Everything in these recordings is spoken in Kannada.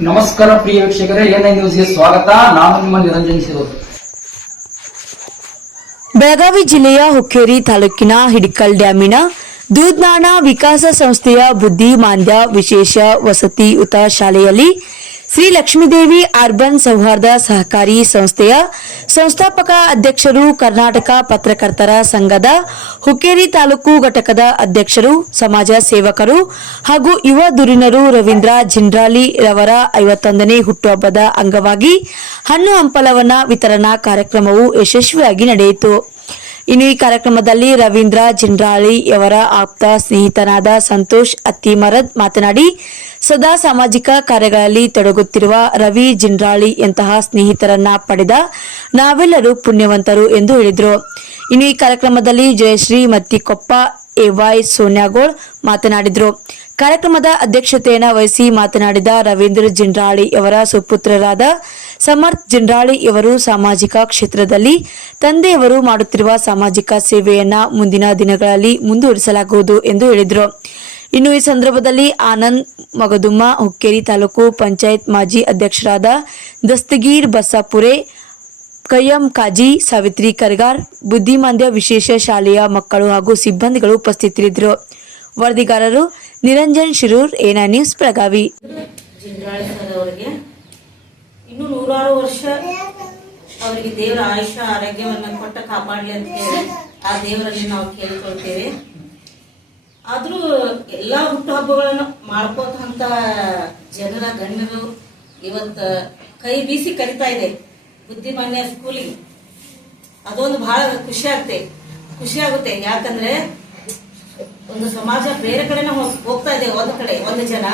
ನಮಸ್ಕಾರ ಪ್ರಿಯ ವೀಕ್ಷಕರೇ ಎನ್ಐ ನ್ಯೂಸ್ಗೆ ಸ್ವಾಗತ. ನಾನು ನಿಮ್ಮ ನಿರಂಜನ್ ಸಿರೋದು ಬೆಳಗಾವಿ ಜಿಲ್ಲೆಯ ಹುಕ್ಕೇರಿ ತಾಲೂಕಿನ ಹಿಡಿಕಲ್ ಡ್ಯಾಮಿನ ದೂದ್ನಾಣ ವಿಕಾಸ ಸಂಸ್ಥೆಯ ಬುದ್ಧಿಮಾಂದ್ಯ ವಿಶೇಷ ವಸತಿ ಉತ ಶಾಲೆಯಲ್ಲಿ ಶ್ರೀ ಲಕ್ಷ್ಮೀದೇವಿ ಅರ್ಬನ್ ಸೌಹಾರ್ದ ಸಹಕಾರಿ ಸಂಸ್ಥೆಯ ಸಂಸ್ಥಾಪಕ ಅಧ್ಯಕ್ಷರು ಕರ್ನಾಟಕ ಪತ್ರಕರ್ತರ ಸಂಘದ ಹುಕ್ಕೇರಿ ತಾಲೂಕು ಘಟಕದ ಅಧ್ಯಕ್ಷರು, ಸಮಾಜ ಸೇವಕರು ಹಾಗೂ ಯುವ ದುರಿನರು ರವೀಂದ್ರ ಜಿಂಡ್ರಾಲಿ ರವರ ಐವತ್ತೊಂದನೇ ಹುಟ್ಟುಹಬ್ಬದ ಅಂಗವಾಗಿ ಹಣ್ಣು ಹಂಪಲವನ್ನ ವಿತರಣಾ ಕಾರ್ಯಕ್ರಮವು ಯಶಸ್ವಿಯಾಗಿ ನಡೆಯಿತು. ಇನ್ನು ಈ ಕಾರ್ಯಕ್ರಮದಲ್ಲಿ ರವೀಂದ್ರ ಜಿಂಡ್ರಾಳಿಯವರ ಆಪ್ತ ಸ್ನೇಹಿತನಾದ ಸಂತೋಷ್ ಅತ್ತಿಮರದ್ ಮಾತನಾಡಿ, ಸದಾ ಸಾಮಾಜಿಕ ಕಾರ್ಯಗಳಲ್ಲಿ ತೊಡಗುತ್ತಿರುವ ರವಿ ಜಿಂಡ್ರಾಳಿಯಂತಹ ಸ್ನೇಹಿತರನ್ನ ಪಡೆದ ನಾವೆಲ್ಲರೂ ಪುಣ್ಯವಂತರು ಎಂದು ಹೇಳಿದರು. ಇನ್ನು ಈ ಕಾರ್ಯಕ್ರಮದಲ್ಲಿ ಜಯಶ್ರೀ ಮತ್ತಿಕೊಪ್ಪ ಎವೈ ಸೋನ್ಯಾಗೋಳ್ ಮಾತನಾಡಿದರು. ಕಾರ್ಯಕ್ರಮದ ಅಧ್ಯಕ್ಷತೆಯನ್ನು ವಹಿಸಿ ಮಾತನಾಡಿದ ರವೀಂದ್ರ ಜಿಂಡ್ರಾಳಿ ಅವರ ಸುಪುತ್ರರಾದ ಸಮರ್ಥ್ ಜಿಂಡ್ರಾಳಿ ಇವರು ಸಾಮಾಜಿಕ ಕ್ಷೇತ್ರದಲ್ಲಿ, ತಂದೆಯವರು ಮಾಡುತ್ತಿರುವ ಸಾಮಾಜಿಕ ಸೇವೆಯನ್ನ ಮುಂದಿನ ದಿನಗಳಲ್ಲಿ ಮುಂದುವರಿಸಲಾಗುವುದು ಎಂದು ಹೇಳಿದರು. ಇನ್ನು ಈ ಸಂದರ್ಭದಲ್ಲಿ ಆನಂದ್ ಮಗದುಮ್ಮ ಹುಕ್ಕೇರಿ ತಾಲೂಕು ಪಂಚಾಯತ್ ಮಾಜಿ ಅಧ್ಯಕ್ಷರಾದ ದಸ್ತಗೀರ್ ಬಸಾಪುರೆ ಕಯ್ಯಂ ಕಾಜಿ, ಸಾವಿತ್ರಿ ಕರ್ಗಾರ್, ಬುದ್ಧಿಮಾಂದ್ಯ ವಿಶೇಷ ಶಾಲೆಯ ಮಕ್ಕಳು ಹಾಗೂ ಸಿಬ್ಬಂದಿಗಳು ಉಪಸ್ಥಿತರಿದ್ದರು. ವರದಿಗಾರರು ನಿರಂಜನ್ ಶಿರೂರ್ ಏನಾ ನ್ಯೂಸ್, ಬೆಳಗಾವಿ. ನೂರಾರು ವರ್ಷ ಅವರಿಗೆ ದೇವರ ಆಯುಷ, ಆರೋಗ್ಯವನ್ನು ಕೊಟ್ಟ ಕಾಪಾಡಲಿ ಅಂತ ಹೇಳಿ ಆ ದೇವರಲ್ಲಿ ನಾವು ಕೇಳ್ಕೊಳ್ತೇವೆ. ಆದರೂ ಎಲ್ಲಾ ಹುಟ್ಟುಹಬ್ಬಗಳನ್ನು ಮಾಡ್ಕೋತಂತ ಜನರ, ಗಣ್ಯರು ಇವತ್ತ ಕೈ ಬೀಸಿ ಕರಿತಾ ಇದೆ ಬುದ್ಧಿಮಾನ್ಯ ಸ್ಕೂಲಿಗೆ. ಅದೊಂದು ಬಹಳ ಖುಷಿ ಆಗ್ತೆ, ಖುಷಿ ಆಗುತ್ತೆ. ಯಾಕಂದ್ರೆ ಒಂದು ಸಮಾಜ ಬೇರೆ ಕಡೆನ ಹೋಗ್- ಹೋಗ್ತಾ ಇದೆ ಒಂದ್ ಕಡೆ, ಒಂದು ಜನ.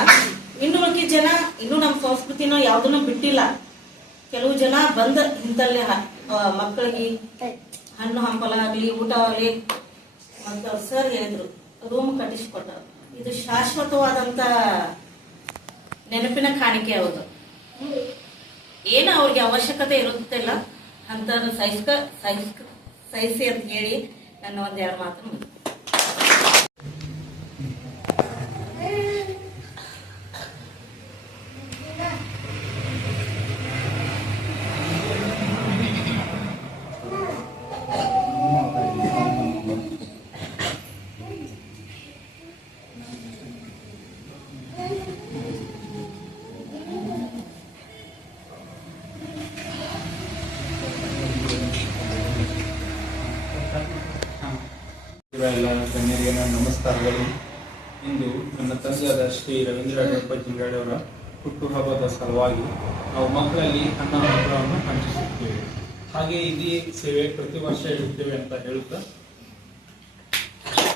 ಇನ್ನು ಜನ, ಇನ್ನು ನಮ್ಮ ಸಂಸ್ಕೃತಿನ ಯಾವ್ದನ್ನು ಬಿಟ್ಟಿಲ್ಲ. ಕೆಲವು ಜನ ಬಂದ ಇಂತಲ್ಲಿ ಮಕ್ಕಳಿಗೆ ಹಣ್ಣು ಹಂಪಲ ಆಗಲಿ ಊಟ ಆಗಲಿ ಅಂತ ಸರ್ ಹೇಳಿದ್ರು. ರೂಮ್ ಕಟ್ಟಿಸ್ಕೊಟ್ಟರು ಇದು ಶಾಶ್ವತವಾದಂತ ನೆನಪಿನ ಕಾಣಿಕೆ ಹೌದು. ಏನು ಅವ್ರಿಗೆ ಅವಶ್ಯಕತೆ ಇರುತ್ತಿಲ್ಲ. ಅಂತ ಸಹಿಸ್ಕ ಸಹಿಸ್ಕ, ಸಹಿಸಿ ಅಂತ ಹೇಳಿ ನನ್ನ ಒಂದೆರಡು ಮಾತು ಎಲ್ಲ ಗಣ್ಯರಿಗೆ ನಮಸ್ಕಾರಗಳು. ಇಂದು ನನ್ನ ತಂದೆಯಾದ ಶ್ರೀ ರವೀಂದ್ರ ಅವರ ಹುಟ್ಟುಹಬ್ಬದ ಸಲುವಾಗಿ ನಾವು ಮಕ್ಕಳಲ್ಲಿ ಅನ್ನ ಹಬ್ಬವನ್ನು ಹಂಚಿಸುತ್ತೇವೆ. ಹಾಗೆ ಇದೇ ಸೇವೆ ಪ್ರತಿ ವರ್ಷ ಇರುತ್ತೇವೆ ಅಂತ ಹೇಳುತ್ತಾ